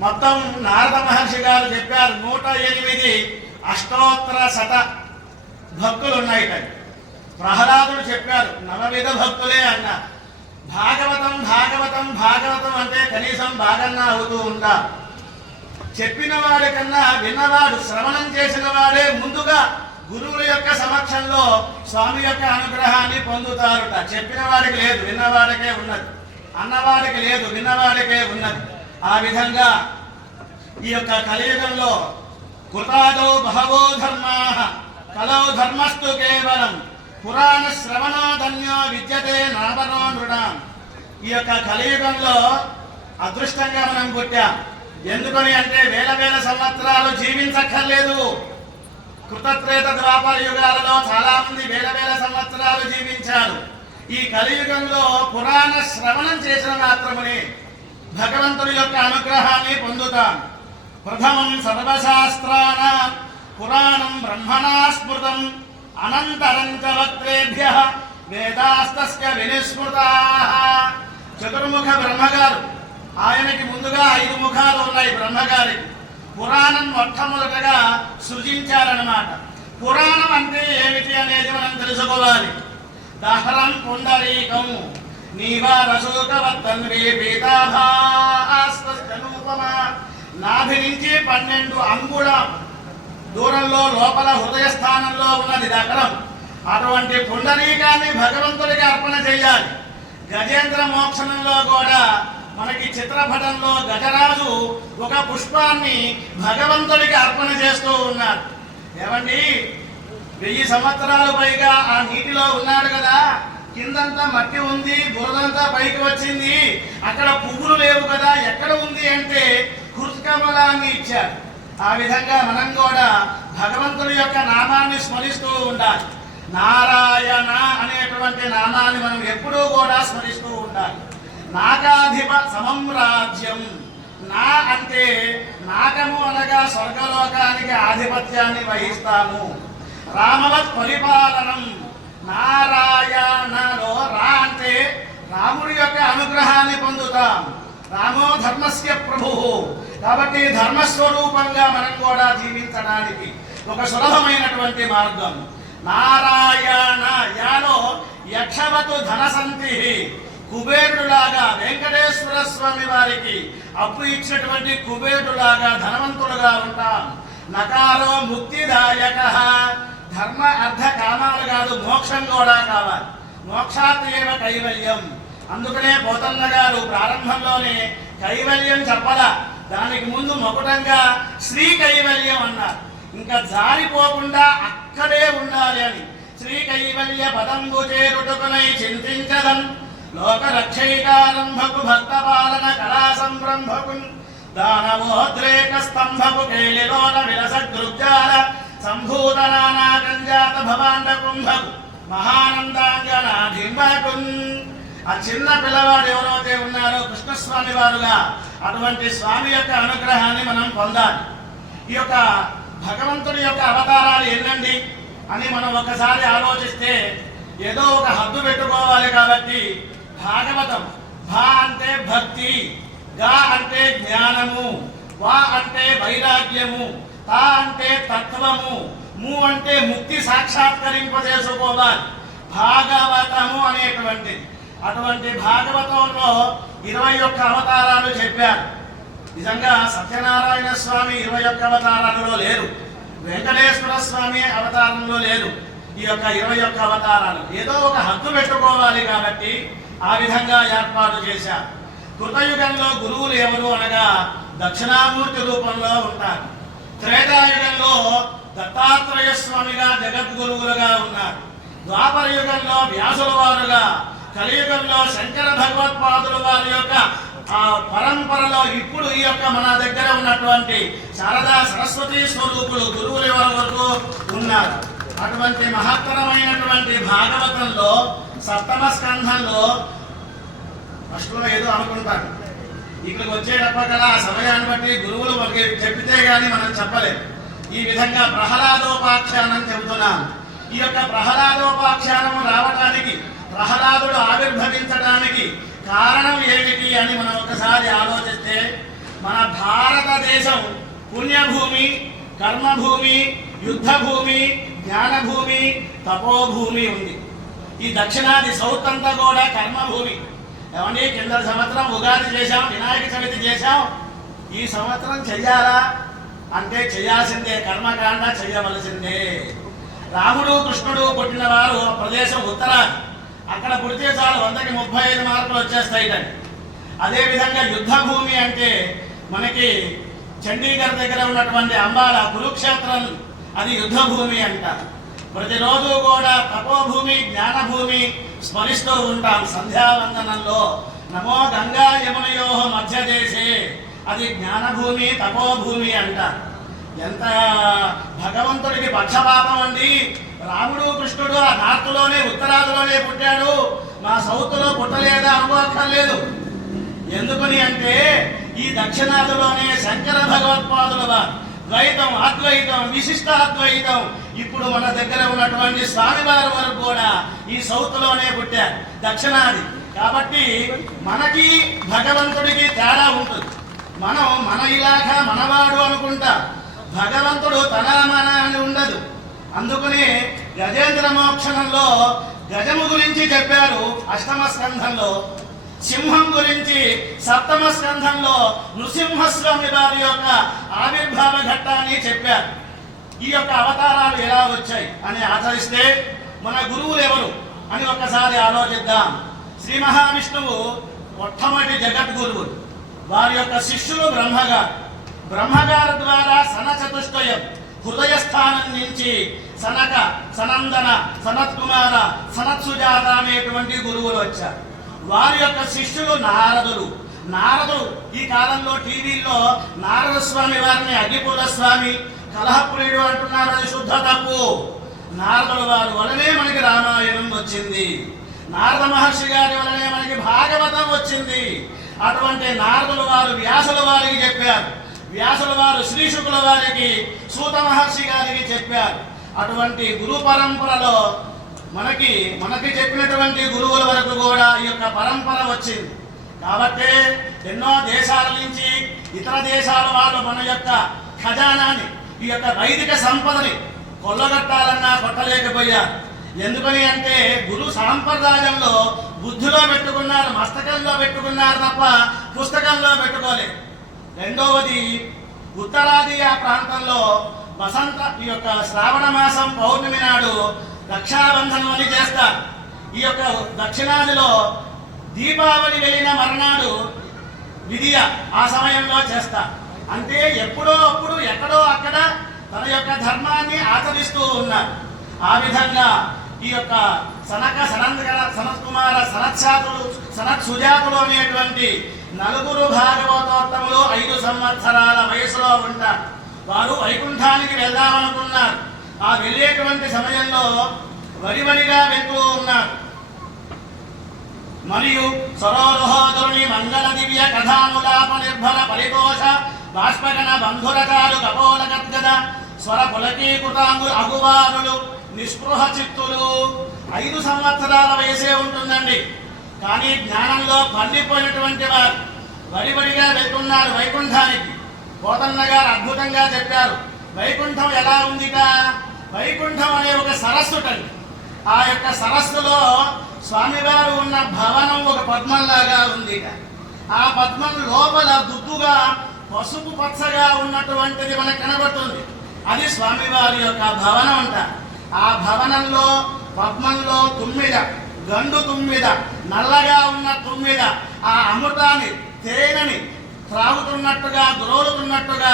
మొత్తం నారద మహర్షి గారు చెప్పారు నూట ఎనిమిది అష్టోత్తర శత భక్తులు ఉన్నాయి ప్రహ్లాదుడు చెప్పారు నవవిధ భక్తులే అన్నారు భాగవతం భాగవతం భాగవతం అంటే కనీసం బాగన్నా అవుతూ ఉంటారు చెప్పిన వాడి కన్నా విన్నవాడు శ్రవణం చేసిన వాడే ముందుగా గురువుల యొక్క సమక్షంలో స్వామి యొక్క అనుగ్రహాన్ని పొందుతారుట. చెప్పిన వాడికి లేదు విన్నవాడికే ఉన్నది. అన్నవాడికి లేదు విన్నవాడికే ఉన్నది. ఆ విధంగా ఈ యొక్క కలియుగంలో కృతాదో బహవో ధర్మా కలౌ ధర్మస్తు కేవలం పురాణ శ్రవణోధన్యో విద్యతే నాదనో నృణాం. ఈ యొక్క కలియుగంలో అదృష్టంగా మనం పుట్టాం. ఎందుకని అంటే వేల వేల సంవత్సరాలు జీవించక్కర్లేదు. కృతత్రేత ద్వాపర యుగాలలో చాలా మంది వేల వేల సంవత్సరాలు జీవించారు. ఈ కలియుగంలో పురాణ శ్రవణం చేసిన మాత్రమునే భగవంతుడి యొక్క అనుగ్రహాన్ని పొందుతాను. ప్రథమం సర్వశాస్త్రాణ పురాణం బ్రహ్మణా స్మృతం అనంతరం చ వక్త్రేభ్య వేదాస్తస్య వినిస్మృతా. చతుర్ముఖ బ్రహ్మగారు. ఆయనకి ముందుగా ఐదు ముఖాలు ఉన్నాయి బ్రహ్మగారికి పురాణం మొట్టమొదటగా సృజించారన్నమాట. పురాణం అంటే ఏమిటి అనేది మనం తెలుసుకోవాలి. దహరం పుండరీకము. నీవారశోకవత్తన్వే పీతాభాస్తనూపమ నాభి నుంచి పన్నెండు అంగుళ దూరంలో లోపల హృదయ స్థానంలో ఉన్నది దగ్గరం అటువంటి పుండరీకాన్ని భగవంతుడికి అర్పణ చేయాలి గజేంద్ర మోక్షణంలో కూడా మనకి చిత్రపటంలో గజరాజు ఒక పుష్పాన్ని భగవంతుడికి అర్పణ చేస్తూ ఉన్నాడు ఏమండి? వెయ్యి సంవత్సరాలు పైగా ఆ నీటిలో ఉన్నాడు కదా. కిందంతా మట్టి ఉంది బురదంతా పైకి వచ్చింది. అక్కడ పువ్వులు లేవు కదా ఎక్కడ ఉంది అంటే కృతకమలాన్ని ఇచ్చారు. ఆ విధంగా మనం కూడా భగవంతుడి యొక్క నామాన్ని స్మరిస్తూ ఉండాలి. నారాయణ అనేటువంటి నామాన్ని మనం ఎప్పుడూ కూడా స్మరిస్తూ ఉండాలి. నాగాధిప సమం రాజ్యం. నా అంటే నాగము అనగా స్వర్గలోకానికి ఆధిపత్యాన్ని వహిస్తాము. రామవత్ పరిపాలనం. నారాయణలో రా అంటే రాముడి యొక్క అనుగ్రహాన్ని పొందుతాం. రామో ధర్మస్య ప్రభు. కాబట్టి ధర్మస్వరూపంగా మనం కూడా జీవించడానికి ఒక సులభమైనటువంటి మార్గం. నారాయణ యాలో యక్షవతు ధనసంతి. కుబేరులాగా వెంకటేశ్వర స్వామి వారికి అప్పు ఇచ్చినటువంటి కుబేరులాగా ధనవంతులుగా ఉంటాం. నకారో ముక్తిదాయక. ధర్మ అర్థ కామాలు కాదు మోక్షం కూడా కావాలి. మోక్షాత్రేవ కైవల్యం? అందుకనే పోతన్న గారు ప్రారంభంలోనే కైవల్యం చెప్పల. దానికి ముందు మొకటంగా శ్రీ కైవల్యం అన్నారు. ఇంకా జారిపోకుండా అక్కడే ఉండాలి అని. శ్రీ కైవల్య పదంబు చేరుటకునై చింతించదం. లోక రక్షైకారంభకు భక్త పాలన కళా సంరంభకు దానవోద్రేక స్తంభకు కేలిలోన విలస దృగ్జాల సంభూత నానా కంజాత భవాండ కుంభకు మహానందాంగన ఆ చిన్న పిల్లవాడు ఎవరైతే ఉన్నారో కృష్ణస్వామి వారుగా అటువంటి స్వామి యొక్క అనుగ్రహాన్ని మనం పొందాలి. ఈ యొక్క భగవంతుడి యొక్క అవతారాలు ఎన్నండి అని మనం ఒకసారి ఆలోచిస్తే ఏదో ఒక హద్దు పెట్టుకోవాలి కాబట్టి భాగవతం భా అంటే భక్తి గా అంటే జ్ఞానము వా అంటే వైరాగ్యము తా అంటే తత్వము ము అంటే ముక్తి సాక్షాత్కరింపజేసుకోవాలి. భాగవతము అనేటువంటిది. అటువంటి భాగవతంలో ఇరవై ఒక్క అవతారాలు చెప్పారు. నిజంగా సత్యనారాయణ స్వామి ఇరవై ఒక్క అవతారాలలో లేరు. వెంకటేశ్వర స్వామి అవతారంలో లేరు. ఈ యొక్క ఇరవై ఒక్క అవతారాలు. ఏదో ఒక హద్దు పెట్టుకోవాలి కాబట్టి ఆ విధంగా ఏర్పాటు చేశారు. కృతయుగంలో గురువులు ఎవరు అనగా దక్షిణామూర్తి రూపంలో ఉంటారు. త్రేతాయుగంలో దత్తాత్రేయ స్వామిగా జగద్గురువులుగా ఉన్నారు. ద్వాపర యుగంలో వ్యాసుల వారుగా కలియుగంలో శంకర భగవత్పాదుల వారి యొక్క ఆ పరంపరలో ఇప్పుడు ఈ యొక్క మన దగ్గర ఉన్నటువంటి శారదా సరస్వతి స్వరూపులు గురువుల వరకు ఉన్నారు? అటువంటి మహత్తరమైనటువంటి భాగవతంలో సప్తమ స్కంధంలో ఫస్ట్లో ఏదో అనుకుంటారు. ఇక్కడికి వచ్చేటప్పటికల్లా ఆ సమయాన్ని బట్టి గురువులు మనకి చెప్పితే కానీ మనం చెప్పలేము ఈ విధంగా ప్రహ్లాదోపాఖ్యానం చెబుతున్నాను. ఈ యొక్క ప్రహ్లాదోపాఖ్యానం రావటానికి ప్రహ్లాదుడు ఆవిర్భవించడానికి కారణం ఏమిటి అని మనం ఒకసారి ఆలోచిస్తే మన భారతదేశం పుణ్యభూమి కర్మభూమి యుద్ధభూమి జ్ఞానభూమి తపోభూమి ఉంది. ఈ దక్షిణాది సౌత్ అంతా కూడా కర్మభూమి. ఏమండి కింద సంవత్సరం ఉగాది చేశాం వినాయక చవితి చేశాం. ఈ సంవత్సరం చెయ్యాలా? అంటే చేయాల్సిందే కర్మకాండ చేయవలసిందే. రాముడు కృష్ణుడు పుట్టిన వారు ఆ ప్రదేశం ఉత్తరాది అక్కడ పుడితే చాలు వందకి ముప్పై ఐదు మార్కులు వచ్చేస్తాయి అదేవిధంగా యుద్ధ భూమి అంటే మనకి చండీగఢ్ దగ్గర ఉన్నటువంటి అంబాల కురుక్షేత్రం అది యుద్ధ భూమి అంటారు ప్రతిరోజు కూడా తపోభూమి జ్ఞానభూమి స్మరిస్తూ ఉంటాం సంధ్యావందనంలో. నమో గంగా మధ్య మధ్యదేశే. అది జ్ఞానభూమి తపోభూమి అంటారు ఎంత భగవంతుడికి పక్షపాతం అండి. రాముడు కృష్ణుడు ఆ నార్త్లోనే ఉత్తరాదిలోనే పుట్టాడు. మా సౌత్లో పుట్టలేదా అనుకోక్కర్లేదు ఎందుకని అంటే ఈ దక్షిణాదిలోనే శంకర భగవత్పాదుల వారు ద్వైతం అద్వైతం విశిష్ట అద్వైతం ఇప్పుడు మన దగ్గర ఉన్నటువంటి స్వామివారి వరకు కూడా ఈ సౌత్లోనే పుట్టారు. దక్షిణాది. కాబట్టి మనకి భగవంతుడికి తేడా ఉంటుంది. మనం మన ఇలాఖ మనవాడు అనుకుంటా. భగవంతుడు తన మన అని ఉండదు. అందుకని గజేంద్ర మోక్షణంలో గజము గురించి చెప్పారు అష్టమ స్కంధంలో. సింహం గురించి సప్తమ స్కంధంలో నృసింహస్వామి వారి యొక్క ఆవిర్భావ ఘట్టాన్ని చెప్పారు. ఈ యొక్క అవతారాలు ఎలా వచ్చాయి అని ఆచరిస్తే మన గురువులు ఎవరు అని ఒక్కసారి ఆలోచిద్దాం. శ్రీ మహావిష్ణువు మొట్టమొదటి జగద్గురువులు. వారి యొక్క శిష్యులు బ్రహ్మగారు బ్రహ్మగారు ద్వారా సన చతుష్టయం హృదయ స్థానం నుంచి సనక సనందన సనత్ కుమార సనత్ సుజాత అనేటువంటి గురువులు వచ్చారు. వారి యొక్క శిష్యులు నారదులు. నారదులు ఈ కాలంలో టీవీల్లో నారద స్వామి వారిని అగ్గిపుల స్వామి కలహప్రియుడు అంటున్నారు అది శుద్ధ తప్పు. నారదుల వారి వలనే మనకి రామాయణం వచ్చింది. నారద మహర్షి గారి వలనే మనకి భాగవతం వచ్చింది. అటువంటి నారదుల వారు వ్యాసుల వారికి చెప్పారు. వ్యాసుల వారు శ్రీశుకుల వారికి సూత మహర్షి గారికి చెప్పారు. అటువంటి గురు పరంపరలో మనకి మనకి చెప్పినటువంటి గురువుల వరకు కూడా ఈ యొక్క పరంపర వచ్చింది. కాబట్టి ఎన్నో దేశాల నుంచి ఇతర దేశాల వాళ్ళు మన యొక్క ఖజానాని ఈ యొక్క వైదిక సంపదని కొల్లగట్టాలన్నా కొట్టలేకపోయారు. ఎందుకని అంటే గురు సాంప్రదాయంలో బుద్ధిలో పెట్టుకున్నారు మస్తకంలో పెట్టుకున్నారు తప్ప పుస్తకంలో పెట్టుకోలేదు. రెండవది ఉత్తరాది ఆ ప్రాంతంలో వసంత ఈ యొక్క శ్రావణ మాసం పౌర్ణమి నాడు రక్షాబంధనం అని చేస్తారు. ఈ యొక్క దక్షిణాదిలో దీపావళి వెళ్ళిన మర్నాడు విధియ ఆ సమయంలో చేస్తారు. అంటే ఎప్పుడో అప్పుడు ఎక్కడో అక్కడ తన యొక్క ధర్మాన్ని ఆచరిస్తూ ఉన్నారు. ఆ విధంగా ఈ యొక్క సనక సనందగర సనత్కుమార సనత్సాతులు సనత్ సుజాతులు అనేటువంటి నలుగురు భాగవతోత్తములు ఐదు సంవత్సరాల వయసులో ఉంటారు. వారు వైకుంఠానికి వెళ్దామనుకున్నారు. ఆ వెళ్ళేటువంటి సమయంలో వడివడిగా వెళ్తూ ఉన్నారు. మరియు సరోరుహోదరుని మంగళ దివ్య కథానులాప నిర్భర పరితోష బాష్పగణ బంధురకాలు కపోల గద్గద స్వర పులకీకృతాంగు అగువారులు నిస్పృహ చిత్తులు ఐదు సంవత్సరాల వయసే ఉంటుందండి. కానీ జ్ఞానంలో పండిపోయినటువంటి వారు వడివడిగా వెళ్తున్నారు వైకుంఠానికి. పోతన్న గారు అద్భుతంగా చెప్పారు వైకుంఠం ఎలా ఉందిట? వైకుంఠం అనే ఒక సరస్సుటండి. ఆ యొక్క సరస్సులో స్వామివారు ఉన్న భవనం ఒక పద్మంలాగా ఉంది ఆ పద్మం లోపల దుద్దుగా పసుపు పచ్చగా ఉన్నటువంటిది మనకు కనబడుతుంది. అది స్వామివారి యొక్క భవనం అంట. ఆ భవనంలో పద్మంలో తుమ్మిద గండు తుమ్మిద నల్లగా ఉన్న తుమ్మిద ఆ అమృతాన్ని తేనెని త్రాగుతున్నట్టుగా దురోలుతున్నట్టుగా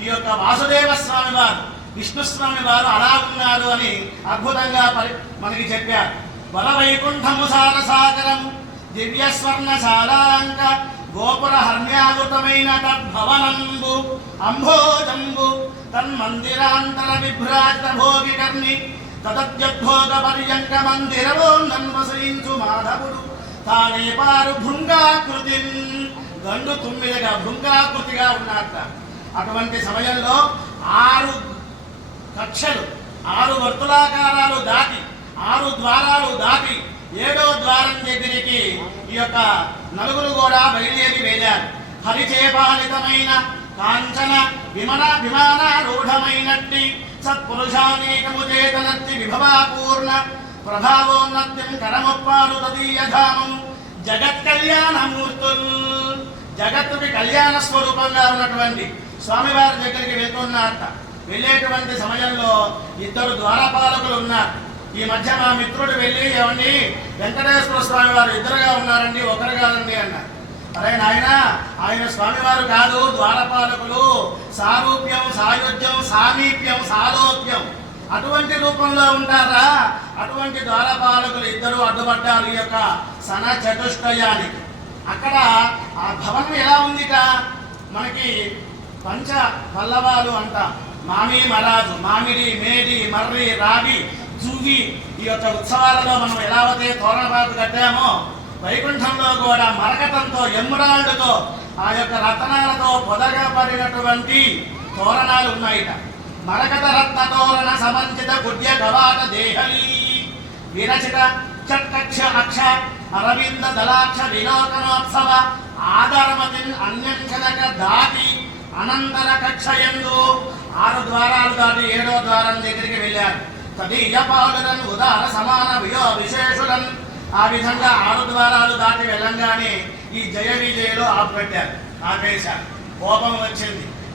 ఈ యొక్క వాసుదేవ స్వామి వారు విష్ణుస్వామి వారు అలా ఉన్నారు అని అద్భుతంగా పరి మనకి చెప్పారు. వర వైకుంఠము సారసాగరము దివ్య స్వర్ణశాలాంక గోపుర హర్మ్యాగుతమైన తద్భవనంబు అంభోజంబు తన్మందిరాంతర విభ్రాజిత భోగి కర్ణి తదద్యోగ పర్యంక మందిరవో నన్వసయించు మాధవుడు. తానే పారు భృంగాకృతి. గండు తుమ్మిదగా భృంగాకృతిగా ఉన్నట్ట అటువంటి సమయంలో ఆరు కక్షలు ఆరు వర్తులాకారాలు దాటి ఆరు ద్వారాలు దాటి ఏడో ద్వారం దగ్గరికి ఈ యొక్క నలుగురు కూడా బయలుదేరి వెళ్ళారు. హరిచేపాలితమైన కాంచన విమన విమానారూఢమైనట్టి సత్పురుషానేకము చేతనత్తి విభవాపూర్ణ ప్రభావోన్నత్యం కరముప్పారు తదీయధామం జగత్ కళ్యాణమూర్తుల్ జగత్తుకి కళ్యాణ స్వరూపంగా ఉన్నటువంటి స్వామివారి దగ్గరికి వెళ్తున్నారట. వెళ్ళేటువంటి సమయంలో ఇద్దరు ద్వారపాలకులు ఉన్నారు. ఈ మధ్య మా మిత్రుడు వెళ్ళి ఏమండి వెంకటేశ్వర స్వామి వారు ఇద్దరుగా ఉన్నారండి ఒకరు కాదండి అన్నారు. అరే నాయన ఆయన స్వామివారు కాదు ద్వారపాలకులు. సారూప్యం సాయుధ్యం సామీప్యం సాలోక్యం. అటువంటి రూపంలో ఉంటారా? అటువంటి ద్వారపాలకులు ఇద్దరు అడ్డుపడ్డారు ఈ యొక్క సన చతుష్టయానికి. అక్కడ ఆ భవనం ఎలా ఉందిట? మనకి పంచ పల్లవాలు అంట. మామి మరాజు మామిడి మేడి మర్రి రాగి జువ్వి ఈ యొక్క ఉత్సవాలలో మనం ఎలా అయితే తోరణపాటు కట్టామో వైకుంఠంలో కూడా మరకటంతో ఎమ్మురాళ్ళతో ఆ యొక్క రతనాలతో పొదగబడినటువంటి తోరణాలు ఉన్నాయిట. మరకత రత్న తోరణ సమంచిత గుడ్య గవాట దేహలి. విరచిత చట్టక్ష అక్ష అరవింద దళాక్ష విలోకనోత్సవ ఆధారమతిన్ అన్యంకనక దాటి అనంతర కక్షయందు ఆరు ద్వారాలు దాటి ఏడో ద్వారం దగ్గరికి వెళ్ళారు. తదీయ పాలులను ఉదార సమాన వియో విశేషులను ఆ విధంగా ఆరు ద్వారాలు దాటి వెళ్ళంగానే ఈ జయ విజయలో ఆపెట్టారు ఆపేశారు. కోపం వచ్చింది.